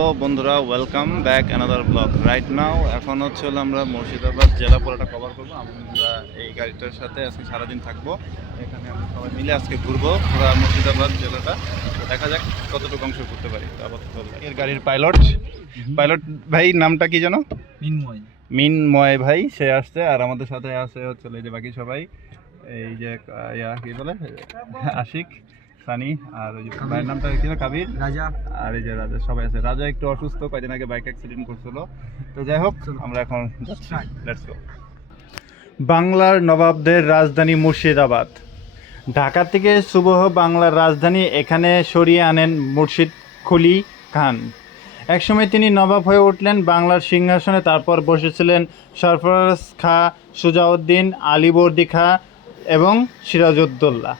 তো বন্ধুরা, welcome back another blog. Right now এখন হলো আমরা মুর্শিদাবাদ জেলা পুরোটা কভার করবো। আমরা এই গাড়িটার সাথে আজকে সারাদিন থাকবো। এখানে আমরা সবাই মিলে আজকে ঘুরবো পুরো মুর্শিদাবাদ জেলাটা। তো দেখা যাক কতটুকু অংশ করতে পারি। আপাতত এর গাড়ির পাইলট ভাই নামটা কি যেন? মিনময় ভাই, সে আসছে। আর আমাদের সাথে আছে এই যে বাকি সবাই, এই যে কি বলে, আশিক, সানি, আর ওই যে ভাইয়ের নামটা কি, কাবির, রাজা, আর এই যে রাজা, সবাই আছে। রাজা একটু অসুস্থ, কয়েকদিন আগে বাইক অ্যাক্সিডেন্ট করছিল। তো যাই হোক, আমরা এখন যাচ্ছি। Let's go. বাংলার নবাবদের রাজধানী মুর্শিদাবাদ। ঢাকা থেকে সুবহ বাংলার রাজধানী এখানে সরিয়ে আনেন মুর্শিদ কুলি খান। একসময় তিনি নবাব হয়ে উঠলেন বাংলার সিংহাসনে। তারপর বসেছিলেন সরফরাজ খাঁ, সুজাউদ্দিন, আলীবর্দী খাঁ এবং সিরাজউদ্দৌলা।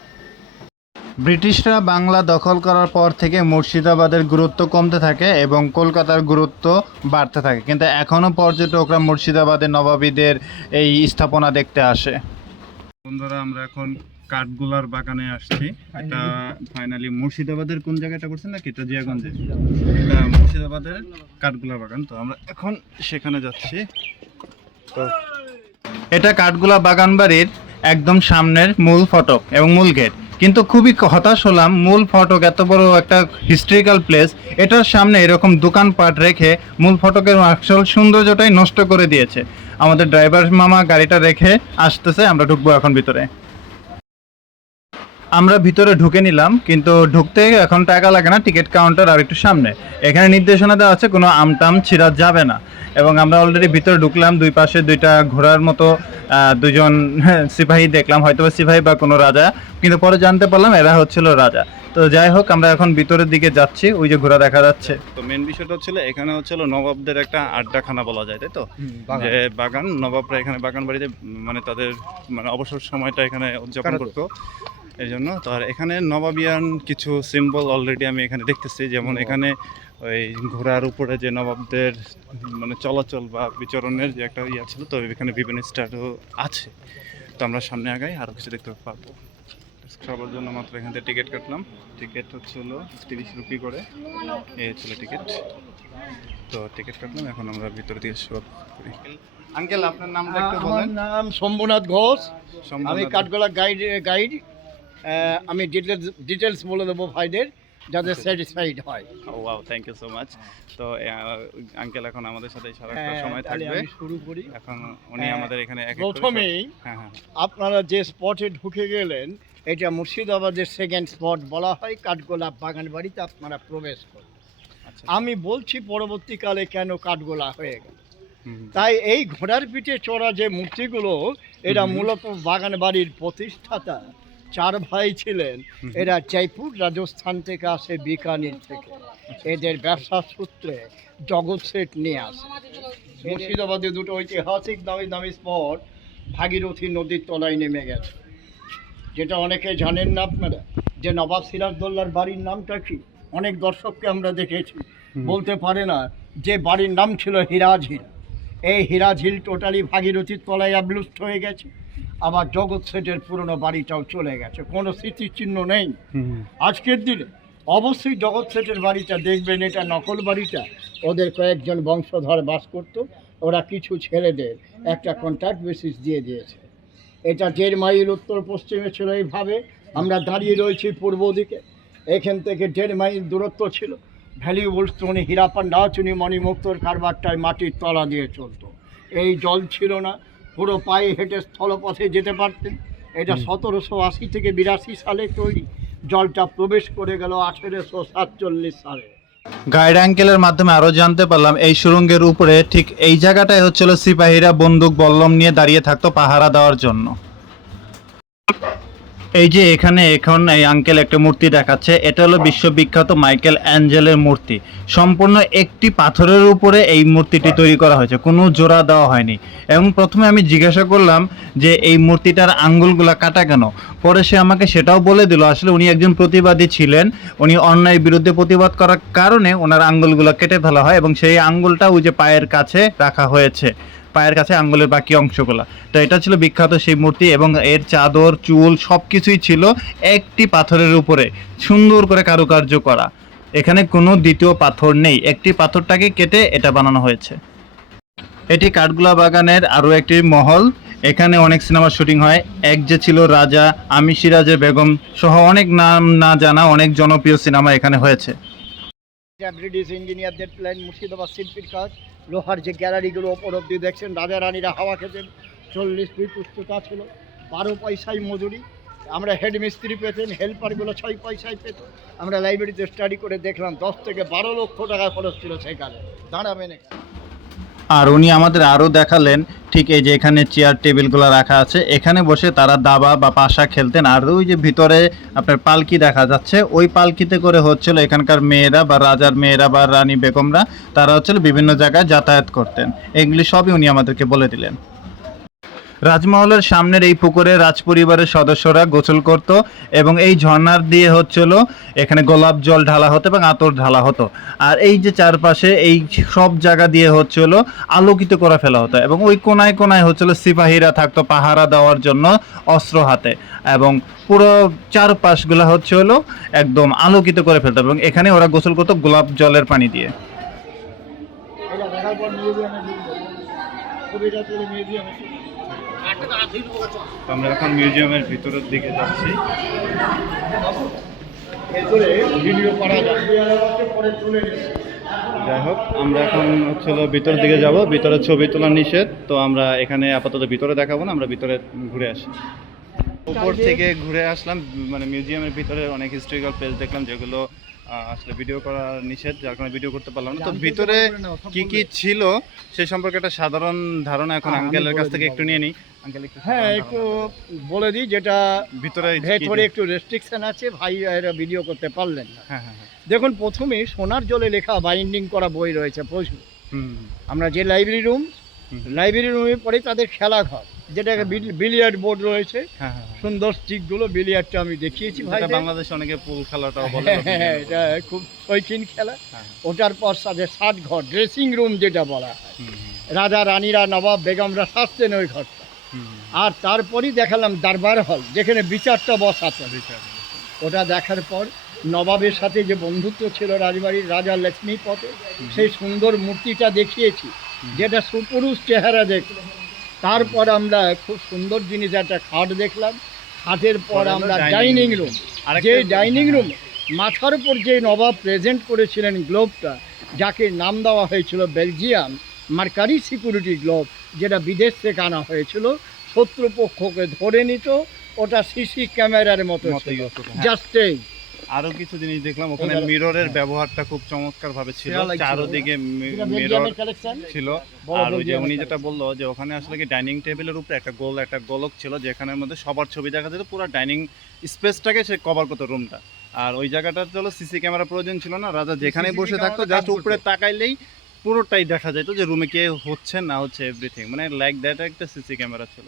ব্রিটিশরা বাংলা দখল করার পর থেকে মুর্শিদাবাদের গুরুত্ব কমতে থাকে এবং কলকাতার গুরুত্ব বাড়তে থাকে, কিন্তু এখনও পর্যটকরা মুর্শিদাবাদের নবাবীদের এই স্থাপনা দেখতে আসে। বন্ধুরা, আমরা এখন কাঠগোলার বাগানে আসছি। এটা ফাইনালি মুর্শিদাবাদের কোন জায়গাটা করছেন নাকি, এটা জিয়াগঞ্জে, এটা মুর্শিদাবাদের কাঠগোলার বাগান। তো আমরা এখন সেখানে যাচ্ছি। তো এটা কাঠগোলা বাগান বাড়ির একদম সামনের মূল ফটক এবং মূল গেট। কিন্তু খুবই হতাশ হলাম, মূল ফটক এত বড় একটা হিস্ট্রিক্যাল প্লেস, এটার সামনে এরকম দোকানপাট রেখে মূল ফটকের আসল সৌন্দর্যটাই নষ্ট করে দিয়েছে। আমাদের ড্রাইভার মামা গাড়িটা রেখে আসতেছে, আমরা ঢুকবো এখন ভিতরে। আমরা ভিতরে ঢুকে নিলাম, কিন্তু ঢুকতে এখন টাকা লাগে না, টিকিট কাউন্টার আর একটু সামনে। এখানে নির্দেশনা দেওয়া আছে কোনো আমটাম ছিঁড়া যাবে না। এবং আমরা অলরেডি ভিতরে ঢুকলাম, দুই পাশে দুইটা ঘোড়ার মতো দুজন সিপাহী দেখলাম, হয়তো সিপাহী বা কোনো রাজা, কিন্তু পরে জানতে পারলাম এরা হচ্ছিল রাজা। তো যাই হোক, আমরা এখন ভিতরের দিকে যাচ্ছি, ওই যে ঘোড়া দেখা যাচ্ছে। তো মেন বিষয়টা এখানে নবাবদের একটা আড্ডাখানা বলা যায়, তাই তো, যে বাগান, নবাবরা এখানে বাগান বাড়িতে মানে তাদের মানে অবসর সময়টা এখানে উদযাপন করতো এই জন্য। তো আর এখানে নবাবিয়ান কিছু সিম্বল অলরেডি আমি এখানে দেখতেছি, যেমন এখানে ওই ঘোড়ার উপরে যে নবাবদের মানে চলাচল বা বিচরণের যে একটা ইয়ে ছিল, তো এখানে বিভিন্ন স্টারও আছে। তো আমরা সামনে আগাই, আরও কিছু দেখতে পারবো। সবার জন্য মাত্র এখান থেকে টিকিট কাটলাম। টিকিট হলো 30 রুপি করে, এই ছিল টিকিট। তো টিকিট কাটলাম, এখন আমরা ভিতরে দিয়ে শুরু করি। আঙ্কেল, আপনার নামটা একটু বলেন। আমার নাম শম্ভুনাথ ঘোষ, আমি কাঠগোলা গাইড। আমি ডিটেলস বলে দেবো ভাইদের, যাতে স্যাটিসফাইড হয়। Wow, thank you so much. তো আঙ্কেল এখন আমাদের সাথে সারাটা সময় থাকবে। আমি শুরু করি। এখন উনি আমাদের এখানে প্রথমেই আপনারা যে স্পটে ঢুকে গেলেন, এটা মুর্শিদাবাদের সেকেন্ড স্পট বলা হয়, কাঠগোলা বাগান বাড়িতে আপনারা প্রবেশ করেন। আমি বলছি পরবর্তীকালে কেন কাঠগোলা হয়ে গেল। তাই এই ঘোড়ার পিঠে চড়া যে মূর্তিগুলো, এরা মূলত বাগান বাড়ির প্রতিষ্ঠাতা 4 ভাই ছিলেন। এরা জয়পুর রাজস্থান থেকে আসে, বিকানির থেকে। এদের ব্যবসা সূত্রে জগৎ সেট নিয়ে আসে। মুর্শিদাবাদে দুটো ঐতিহাসিক দামি স্পট ভাগীরথী নদীর তলায় নেমে গেছে, যেটা অনেকে জানেন না আপনারা, যে নবাব সিরাজদৌল্লার বাড়ির নামটা কি। অনেক দর্শককে আমরা দেখেছি বলতে পারে না যে বাড়ির নাম ছিল হিরাঝিল। এই হিরাঝিল টোটালি ভাগীরথীর তলায় অ্যাবলুস্ট হয়ে গেছে। আবার জগৎ সেটের পুরনো বাড়িটাও চলে গেছে, কোনো স্মৃতিচিহ্ন নেই। আজকের দিনে অবশ্যই জগৎ সেটের বাড়িটা দেখবেন, এটা নকল বাড়িটা। ওদের কয়েকজন বংশধর বাস করত, ওরা কিছু ছেলেদের একটা কন্ট্রাক্ট বেসিস দিয়ে দিয়েছে। এটা 1.5 মাইল উত্তর পশ্চিমে ছিল। এইভাবে আমরা দাঁড়িয়ে রয়েছি পূর্ব দিকে। এখান থেকে 1.5 মাইল দূরত্ব ছিল। ভ্যালুয়েবল স্টোন, হীরাপান্ডা, চুনিমণি মুক্তোর কারবারটায় মাটির তলা দিয়ে চলতো। এই জল ছিল না, পুরো পায়ে হেঁটে স্থলপথে যেতে পারতেন। এটা 1780 থেকে 82 সালে তৈরি। জলটা প্রবেশ করে গেল 1847 সালে। গাইড আঙ্কেলের মাধ্যমে আরও জানতে পারলাম এই সুড়ঙ্গের উপরে ঠিক এই জায়গাটায় সিপাহীরা বন্দুক বল্লম নিয়ে দাঁড়িয়ে থাকতো পাহারা দেওয়ার জন্য। এই যে এখানে এখন এই আঙ্কেল একটা মূর্তি দেখাচ্ছে, এটা হলো বিশ্ববিখ্যাত মাইকেল অ্যাঞ্জেলের মূর্তি। সম্পূর্ণ একটি পাথরের উপরে এই মূর্তিটি তৈরি করা হয়েছে, কোনো জোড়া দেওয়া হয়নি। এবং প্রথমে আমি জিজ্ঞাসা করলাম যে এই মূর্তিটার আঙ্গুলগুলা কাটা কেন। পরে সে আমাকে সেটাও বলে দিল, আসলে উনি একজন প্রতিবাদী ছিলেন, উনি অন্যায়ের বিরুদ্ধে প্রতিবাদ করার কারণে ওনার আঙ্গুলগুলো কেটে ফেলা হয় এবং সেই আঙ্গুলটা ওই যে পায়ের কাছে রাখা হয়েছে, পায়ের কাছে আঙ্গুলের বাকি অংশগুলো। তো এটা ছিল বিখ্যাত সেই মূর্তি, এবং এর চাদর, চুল সব কিছুই ছিল একটি পাথরের উপরে সুন্দর করে কারুকার্য করা। এখানে কোনো দ্বিতীয় পাথর নেই, একটি পাথরটাকে কেটে এটা বানানো হয়েছে। এটি কাঠগোলা বাগানের আরও একটি মহল। এখানে অনেক সিনেমার শুটিং হয়। এক যে ছিল রাজা, আমি সিরাজে বেগম সহ অনেক নাম না জানা অনেক জনপ্রিয় সিনেমা এখানে হয়েছে। ব্রিটিশ ইঞ্জিনিয়ারদের প্ল্যান, মুর্শিদাবাদ শিল্পীর কাজ, লোহার যে গ্যালারিগুলো ওপর অব্দি দেখছেন, রাজা রানীরা হাওয়া খেতেন, 40 ফিট উচ্চতা ছিল, 12 পয়সায় মজুরি। আমরা হেড মিস্ত্রি পেতেন, হেল্পারগুলো 6 পয়সায় পেত। আমরা লাইব্রেরিতে স্টাডি করে দেখলাম 10 থেকে 12 লক্ষ টাকা খরচ ছিল সেখানে। দাঁড়াবেন এখানে। আর উনি আমাদের আরও দেখালেন ঠিক এই যে এখানে চেয়ার টেবিলগুলো রাখা আছে, এখানে বসে তারা দাবা বা পাশা খেলতেন। আর ওই যে ভিতরে আপনার পালকি দেখা যাচ্ছে, ওই পালকিতে করে হচ্ছিল এখানকার মেয়েরা বা রাজার মেয়েরা বা রানী বেগমরা, তারা হচ্ছিল বিভিন্ন জায়গায় যাতায়াত করতেন। এগুলি সবই উনি আমাদেরকে বলে দিলেন। রাজমহলের সামনের এই পুকুরে রাজপরিবারের সদস্যরা গোসল করত এবং এই ঝর্ণার দিয়ে হচ্ছিল এখানে গোলাপ জল ঢালা হতো এবং আতর ঢালা হতো। আর এই যে চারপাশে এই সব জায়গা দিয়ে হচ্ছিল আলোকিত করে ফেলা হতো এবং ওই কোনায় কোনায় হচ্ছিল সিপাহীরা থাকতো পাহারা দেওয়ার জন্য অস্ত্র হাতে, এবং পুরো চারপাশগুলো হচ্ছিল একদম আলোকিত করে ফেলতো এবং এখানে ওরা গোসল করতো গোলাপ জলের পানি দিয়ে। আমরা এখন মিউজিয়ামের ভিতরের দিকে যাচ্ছি। যাই হোক, আমরা এখন হচ্ছিল ভিতরের দিকে যাব। ভিতরে ছবি তোলা নিষেধ, তো আমরা এখানে আপাতত ভিতরে দেখাবো না, আমরা ভিতরে ঘুরে আসি। উপর থেকে ঘুরে আসলাম, মানে মিউজিয়ামের ভিতরে অনেক হিস্ট্রিক্যাল প্লেস দেখলাম যেগুলো আসলে ভিডিও করা নিষেধ, যার কারণে ভিডিও করতে পারলাম না। তো ভিতরে কি কি ছিল সে সম্পর্কে একটা সাধারণ ধারণা এখন আঙ্কেলের কাছ থেকে একটু নিয়ে নিই। আঙ্কেল একটু হ্যাঁ একটু বলে দিই, যেটা ভিতরে ভেতরে একটু রেস্ট্রিকশন আছে, ভাই এরা ভিডিও করতে পারলেন না। হ্যাঁ হ্যাঁ হ্যাঁ। দেখুন, প্রথমে সোনার জলে লেখা বাইন্ডিং করা বই রয়েছে প্রচুর। হুম আমরা যে লাইব্রেরি রুমে পরে তাদের খেলাঘর, যেটাকে বিলিয়ার্ড বোর্ড রয়েছে, হ্যাঁ হ্যাঁ। সুন্দর স্টিকগুলো, বিলিয়ার্ডটা আমি দেখিয়েছি ভাই। বাংলাদেশে অনেকে পুল খেলাটাও বলে। হ্যাঁ, এটা খুব শৌখিন খেলা। হ্যাঁ। ওটার পর তাদের সাত ঘর, ড্রেসিং রুম যেটা বলা হয়, রাজা রানীরা নবাব বেগমরা থাকতেন ওই ঘরটা। আর তারপরই দেখালাম দরবার হল, যেখানে বিচারটা বসাতেন। ওটা দেখার পর নবাবের সাথে যে বন্ধুত্ব ছিল রাজবাড়ির রাজা লক্ষ্মীপথে, সেই সুন্দর মূর্তিটা দেখিয়েছি, যেটা সুপুরুষ চেহারা দেখলো। তারপর আমরা খুব সুন্দর জিনিস একটা খাট দেখলাম। খাটের পর আমরা ডাইনিং রুম, যে ডাইনিং রুম মাথার উপর যে নবাব প্রেজেন্ট করেছিলেন গ্লোবটা, যাকে নাম দেওয়া হয়েছিল বেলজিয়াম মার্কারি সিকিউরিটি গ্লোব, যেটা বিদেশ থেকে আনা হয়েছিল, শত্রুপক্ষকে ধরে নিত, ওটা সিসি ক্যামেরার মতো জাস্ট এই। আরো কিছু জিনিস দেখলাম ওখানে, মিররের ব্যবহারটা খুব চমৎকার ভাবে ছিল, চারদিকে মিরর ছিল। আর ওই যে উনি যেটা বললো যে ওখানে আসলে কি ডাইনিং টেবিলের উপরে একটা গোলক ছিল, যেখানের মধ্যে সবার ছবি দেখা যেত, পুরো ডাইনিং স্পেসটাকে সে কভার করতো রুমটা। আর ওই জায়গাটা হলো সিসি ক্যামেরা প্রয়োজন ছিল না, রাজা যেখানে বসে থাকতো জাস্ট উপরে তাকাইলেই পুরোটাই দেখা যেত যে রুমে কে হচ্ছে না হচ্ছে, এভরিথিং মানে লাইক দ্যাট একটা সিসি ক্যামেরা ছিল।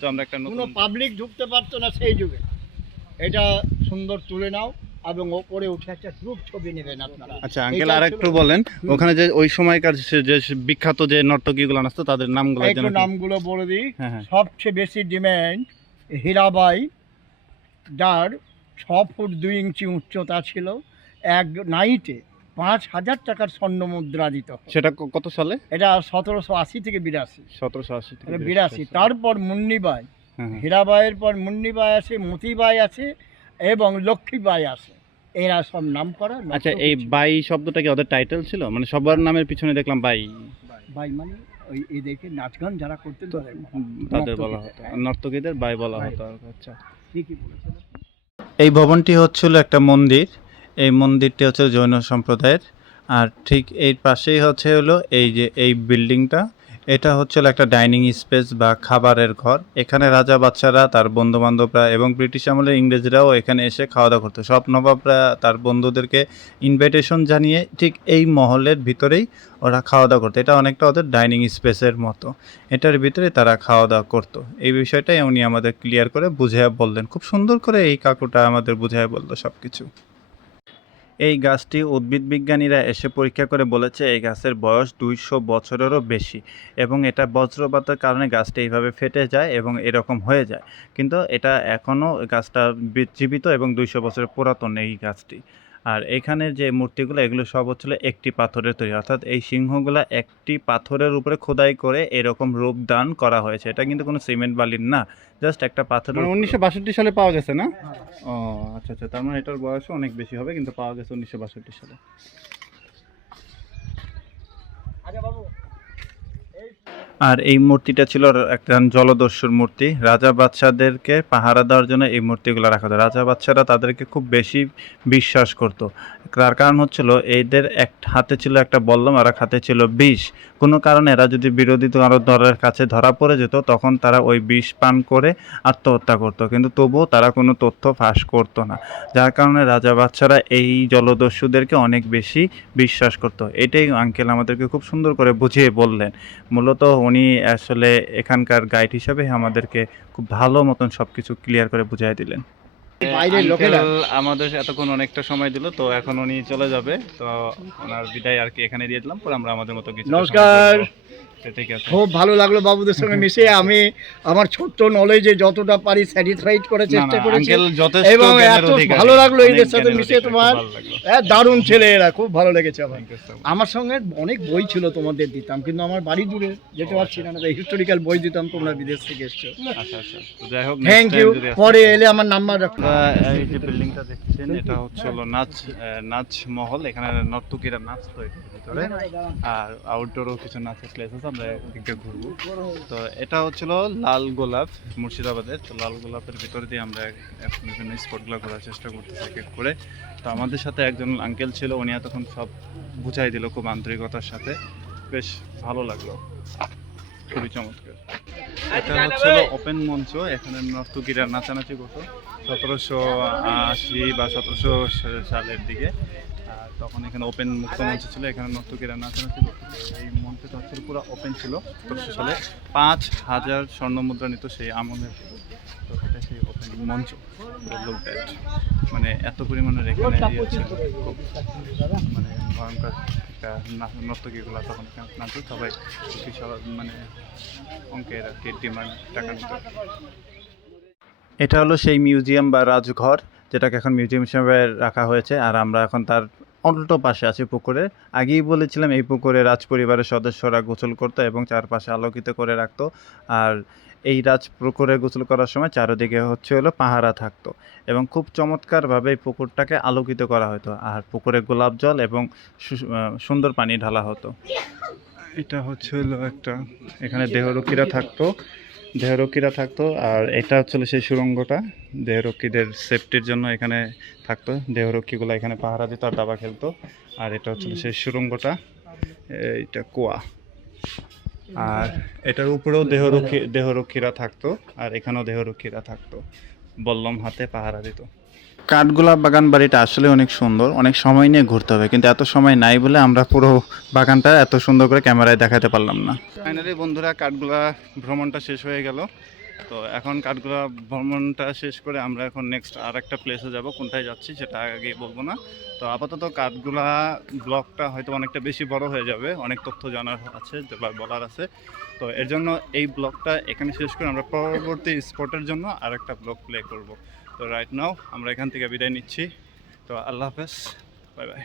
তো আমরা একটা কোনো পাবলিক ঢুকতে পারতো না সেই যুগে। এটা সুন্দর তুলে নাও এবং ওপরে উঠে একটা গ্রুপ ছবি নেবেন আপনারা। আচ্ছা আঙ্কেল, আর একটু বলেন ওখানে যে ওই সময়কার যে বিখ্যাত যে নর্তকীগুলো আসতো তাদের নামগুলো একটু নামগুলো বলে দিই। হ্যাঁ। সবচেয়ে বেশি ডিমান্ড হীরাবাই, যার 6 ফুট 2 ইঞ্চি উচ্চতা ছিল, এক নাইটে 5,000 টাকার স্বর্ণ মুদ্রা দিত। সেটা কত সালে? এটা 1780 থেকে 82। 1780 থেকে 82। তারপর মুন্নিবাই, হীরাবাইয়ের পর মুন্নিবাই আছে, মতিবাই আছে এবং লক্ষ্মীবাই আছে, এরা সব নাম করা। আচ্ছা, এই বাই শব্দটা কি ওদের টাইটেল ছিল? মানে সবার নামের পিছনে দেখলাম বাই। বাই মানে ওই এদেরকে নাচ গান যারা করতেন তাদের বলা হতো, নর্তকীদের বাই বলা হতো। আচ্ছা, ঠিকই বলেছেন। এই ভবনটি হচ্ছিল একটা মন্দির। এই মন্দিরটি হচ্ছে জৈন সম্প্রদায়ের। আর ঠিক এই পাশেই হলো এই যে এই বিল্ডিংটা, এটা হচ্ছিল একটা ডাইনিং স্পেস বা খাবারের ঘর। এখানে রাজা বাচ্চারা, তার বন্ধুবান্ধবরা এবং ব্রিটিশ আমলের ইংরেজরাও এখানে এসে খাওয়া দাওয়া করতো। সব নবাবরা তার বন্ধুদেরকে ইনভাইটেশন জানিয়ে ঠিক এই মহলের ভিতরেই ওরা খাওয়া দাওয়া করতো। এটা অনেকটা ওদের ডাইনিং স্পেসের মতো, এটার ভিতরে তারা খাওয়া দাওয়া করতো। এই বিষয়টাই উনি আমাদের ক্লিয়ার করে বুঝিয়ে বললেন, খুব সুন্দর করে এই কাকুটা আমাদের বুঝিয়ে বললো সব কিছু। এই গাছটি উদ্ভিদ বিজ্ঞানীরা এসে পরীক্ষা করে বলেছে এই গাছের বয়স 200 বছরেরও বেশি, এবং এটা বজ্রপাতের কারণে গাছটা এইভাবে ফেটে যায় এবং এরকম হয়ে যায়। কিন্তু এটা এখনও গাছটা জীবিত এবং 200 বছরের পুরাতন এই গাছটি। আর এখানে যে মূর্তিগুলো এগুলো সব হচ্ছিল একটি পাথরের তৈরি, অর্থাৎ এই সিংহগুলা একটি পাথরের উপরে খোদাই করে এরকম রূপ দান করা হয়েছে। এটা কিন্তু কোনো সিমেন্ট বালির না, জাস্ট একটা পাথরের। মানে 1962 সালে পাওয়া গেছে না? ও আচ্ছা আচ্ছা, তার মানে এটার বয়সও অনেক বেশি হবে, কিন্তু পাওয়া গেছে 1962 সালে। আর এই মূর্তিটা ছিল একটা জলদস্যুর মূর্তি। রাজা বাদশাদেরকে পাহারা দেওয়ার জন্য এই মূর্তিগুলো রাখা হতো। রাজা বাদশারা তাদেরকে খুব বেশি বিশ্বাস করত। তার কারণ হচ্ছিল এদের এক হাতে ছিল একটা বল্লম আর এক হাতে ছিল বিষ। কোনো কারণে এরা যদি বিরোধী কারো দলের কাছে ধরা পড়ে যেত, তখন তারা ওই বিষ পান করে আত্মহত্যা করত, কিন্তু তবুও তারা কোনো তথ্য ফাঁস করতো না। যার কারণে রাজা বাদশারা এই জলদস্যুদেরকে অনেক বেশি বিশ্বাস করত। এটাই আঙ্কেল আমাদেরকে খুব সুন্দর করে বুঝিয়ে বললেন। মূলত উনি আসলে এখানকার গাইড হিসাবে আমাদেরকে খুব ভালো মতন সবকিছু ক্লিয়ার করে বুঝিয়ে দিলেন। বাইরের লোকেরা আমাদের এতক্ষণ অনেকটা সময় দিল, তো এখন উনি চলে যাবে, তো ওনার বিদায় আর কি এখানে দিয়ে দিলাম, পরে আমরা আমাদের মতো কিছু নমস্কার। ঠিক আছে। খুব ভালো লাগলো বাবুদের সঙ্গে মিশে। আমি আমার ছোট্ট নলেজে যতটা পারি স্যাটিসফাইড করার চেষ্টা করেছি, এবং এত ভালো লাগলো এদের সাথে মিশে। তোমার দারুণ ছেলে এরা, খুব ভালো লেগেছে আমার। আমার সঙ্গে অনেক বই ছিল তোমাদের দিতাম, কিন্তু আমার বাড়ি দূরে যেতে পারছি না, হিস্টোরিক্যাল বই দিতাম, তোমরা বিদেশ থেকে এসছো। আচ্ছা আচ্ছা, যাই হোক, থ্যাংক ইউ। পরে এলে আমার নাম্বার রাখো। এই যে বিল্ডিংটা দেখছেন, এটা হচ্ছে হলো নাচ মহল। এখানে নর্তকীরা নাচ হয় ভিতরে, আর আউটডোরও কিছু নাচের প্লেস আছে, আমরা এদিকে ঘুরবো। তো এটা হচ্ছিল লাল গোলাপ মুর্শিদাবাদের। তো লাল গোলাপের ভিতর দিয়ে আমরা এখন বিভিন্ন স্পটগুলো ঘোরার চেষ্টা করতেছি এক এক করে। তো আমাদের সাথে একজন আঙ্কেল ছিল, উনি এতক্ষণ সব বুঝাই দিল খুব আন্তরিকতার সাথে, বেশ ভালো লাগলো, খুবই চমৎকার। এটা হচ্ছিল ওপেন মঞ্চ, এখানে নর্তকীরা নাচানাচি করতো 1780 বা 1700 সালের দিকে। আর তখন এখানে ওপেন মুক্ত মঞ্চ ছিল, এখানে নর্তকীরা নাচানাচি করতো। এই মঞ্চটা হচ্ছে পুরো ওপেন ছিল। 1700 সালে 5000 স্বর্ণ মুদ্রা নিত সেই আমলের। তো এটা সেই ওপেন মঞ্চ। মানে এত পরিমাণের এখানে খুব মানে ভয়ঙ্কর একটা নর্তকীগুলো তখন এখানে নাচতো, সবাই বিশাল মানে অঙ্কের আর কি ডিমান্ড টাকা নিত। এটা হলো সেই মিউজিয়াম বা রাজঘর, যেটাকে এখন মিউজিয়াম হিসেবে রাখা হয়েছে। আর আমরা এখন তার উল্টো পাশে আছি পুকুরে। আগেই বলেছিলাম এই পুকুরে রাজপরিবারের সদস্যরা গোসল করতো এবং চারপাশে আলোকিত করে রাখতো। আর এই পুকুরে গোসল করার সময় চারিদিকে হলো পাহারা থাকতো, এবং খুব চমৎকারভাবে এই পুকুরটাকে আলোকিত করা হতো। আর পুকুরে গোলাপ জল এবং সুন্দর পানি ঢালা হতো। এটা হচ্ছে হলো একটা, এখানে দেহরক্ষীরা থাকতো। আর এটা হচ্ছিল সেই সুড়ঙ্গটা, দেহরক্ষীদের সেফটির জন্য এখানে থাকতো। দেহরক্ষীগুলো এখানে পাহারা দিত আর দাবা খেলতো। আর এটা হচ্ছিল সেই সুড়ঙ্গটা, এইটা কুয়া। আর এটার উপরেও দেহরক্ষীরা থাকতো, আর এখানেও দেহরক্ষীরা থাকতো, বল্লম হাতে পাহারা দিত। কাঠগোলাপ বাগান বাড়িটা আসলে অনেক সুন্দর, অনেক সময় নিয়ে ঘুরতে হবে, কিন্তু এত সময় নাই বলে আমরা পুরো বাগানটা এত সুন্দর করে ক্যামেরায় দেখাতে পারলাম না। ফাইনালি বন্ধুরা, কাঠগোলা ভ্রমণটা শেষ হয়ে গেল। তো এখন কাঠগোলা ভ্রমণটা শেষ করে আমরা এখন নেক্সট আর একটা প্লেসে যাব। কোনটায় যাচ্ছি সেটা আগে বলবো না। তো আপাতত কাঠগোলা ব্লগটা হয়তো অনেকটা বেশি বড় হয়ে যাবে, অনেক তথ্য জানার আছে বা বলার আছে। তো এর জন্য এই ব্লগটা এখানে শেষ করে আমরা পরবর্তী স্পটের জন্য আর একটা ব্লগ প্লে করব। তো রাইট নাও আমরা এখান থেকে বিদায় নিচ্ছি। তো আল্লাহ হাফেজ, বাই বাই।